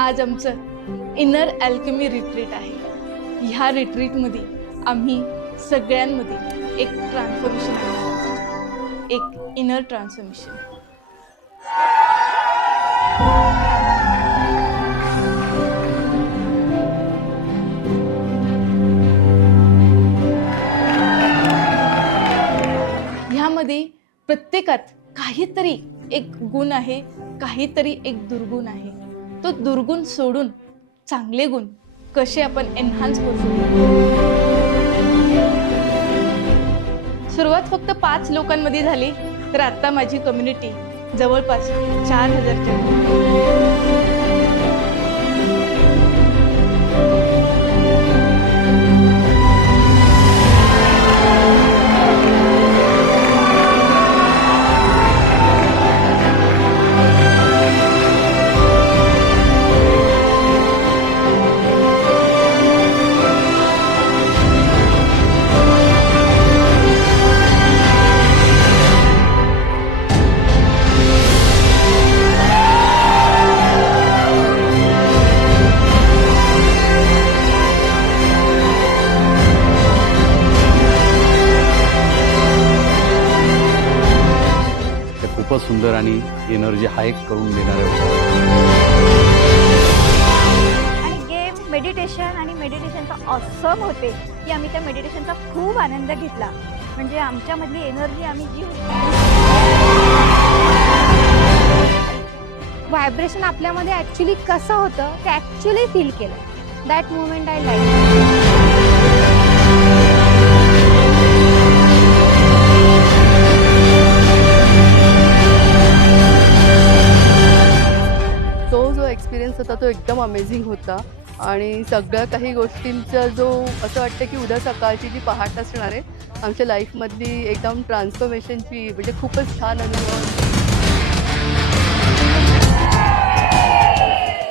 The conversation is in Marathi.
आज आमचं इनर अल्केमी रिट्रीट आहे। ह्या रिट्रीटमध्ये आम्ही सगळ्यांमध्ये एक ट्रान्सफॉर्मेशन आहे, एक इनर ट्रान्सफॉर्मेशन। ह्यामध्ये प्रत्येकात काहीतरी एक गुण आहे, काहीतरी एक दुर्गुण आहे। तो दुर्गुण सोडून चांगले गुण कसे आपण एनहान्स करू शकतो। सुरुवात फक्त 5 लोकांमध्ये झाली, तर आता माझी कम्युनिटी जवळपास 4000 खूपच सुंदर आणि एनर्जी हाय करून देणारे आणि गेम मेडिटेशन आणि मेडिटेशनचा ऑसम होते की आम्ही त्या मेडिटेशनचा खूप आनंद घेतला। म्हणजे आमच्यामधली एनर्जी आम्ही जी व्हायब्रेशन आपल्यामध्ये ॲक्च्युली कसं होतं ते ॲक्च्युली फील केलं। That moment I like. जो एक्सपिरियन्स होता तो एकदम अमेझिंग होता आणि सगळ्या काही गोष्टींचा जो असं वाटतं की उद्या सकाळची जी पहाट असणार आहे आमच्या लाईफमधली एकदम ट्रान्सफॉर्मेशनची, म्हणजे खूपच छान अनुभव।